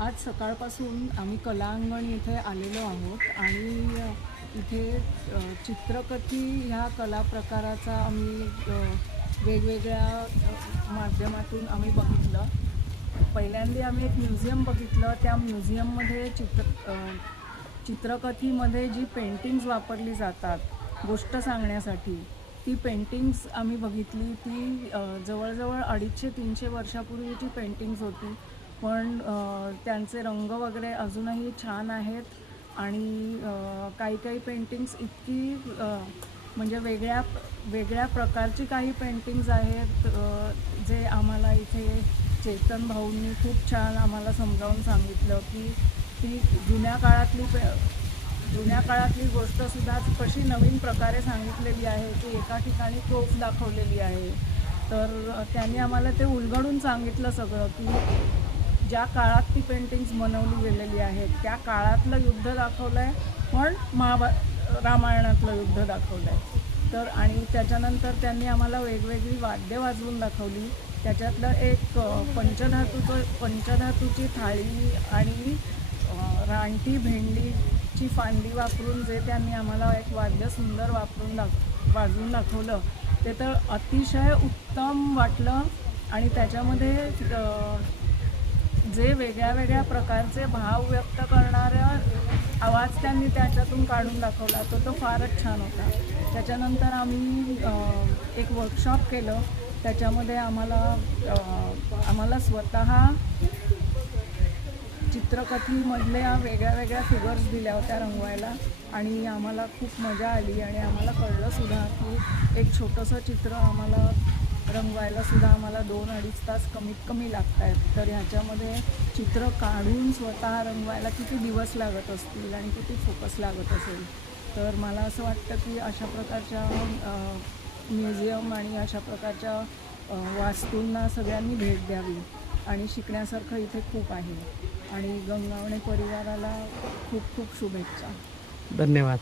आज सकाळपासून आम्ही कला अंगण इथे आलेलो आहोत आणि इथे चित्रकथी ह्या कला प्रकाराचा आम्ही वेगवेगळ्या माध्यमातून आम्ही बघितलं. पहिल्यांदा आम्ही एक म्युझियम बघितलं. त्या म्युझियममध्ये चित्रकथीमध्ये जी पेंटिंग्स वापरली जातात गोष्ट सांगण्यासाठी, ती पेंटिंग्स आम्ही बघितली. ती जवळजवळ 250-300 वर्षापूर्वीची पेंटिंग्स होती, पण त्यांचे रंग वगैरे अजूनही छान आहेत. आणि काही काही पेंटिंग्स इतकी म्हणजे वेगळ्या प्रकारची काही पेंटिंग्स आहेत, जे आम्हाला इथे चेतन भाऊंनी खूप छान आम्हाला समजावून सांगितलं की ती जुन्या काळातली गोष्टसुद्धा कशी नवीन प्रकारे सांगितलेली आहे, की एका ठिकाणी तोफ दाखवलेली आहे. तर त्यांनी आम्हाला ते उलगडून सांगितलं सगळं, की ज्या काळात ती पेंटिंग्स बनवली गेलेली आहेत त्या काळातलं युद्ध दाखवलं आहे, पण रामायणातलं युद्ध दाखवलं आहे. तर आणि त्याच्यानंतर त्यांनी आम्हाला वेगवेगळी वाद्य वाजवून दाखवली. त्याच्यातलं एक पंचधातूची थाळी आणि रानटी भेंडीची फांदी वापरून जे त्यांनी आम्हाला एक वाद्य सुंदर वाजवून दाखवलं, ते तर अतिशय उत्तम वाटलं. आणि त्याच्यामध्ये जे वेगळ्या प्रकारचे भाव व्यक्त करणारा आवाज त्यांनी त्याच्यातून काढून दाखवला, तो फारच छान होता. त्याच्यानंतर आम्ही एक वर्कशॉप केलं. त्याच्यामध्ये आम्हाला स्वतः चित्रकथीमधल्या वेगळ्या फिगर्स दिल्या होत्या रंगवायला आणि आम्हाला खूप मजा आली. आणि आम्हाला कळलंसुद्धा की एक छोटंसं चित्र आम्हाला रंगवायलासुद्धा आम्हाला 2-2.5 तास कमीत कमी लागत आहेत. तर ह्याच्यामध्ये चित्र काढून स्वतः रंगवायला किती दिवस लागत असतील आणि किती फोकस लागत असेल. तर मला असं वाटतं की अशा प्रकारच्या म्युझियम आणि अशा प्रकारच्या वास्तूंना सगळ्यांनी भेट द्यावी आणि शिकण्यासारखं इथे खूप आहे. आणि गंगावणे परिवाराला खूप खूप शुभेच्छा. धन्यवाद.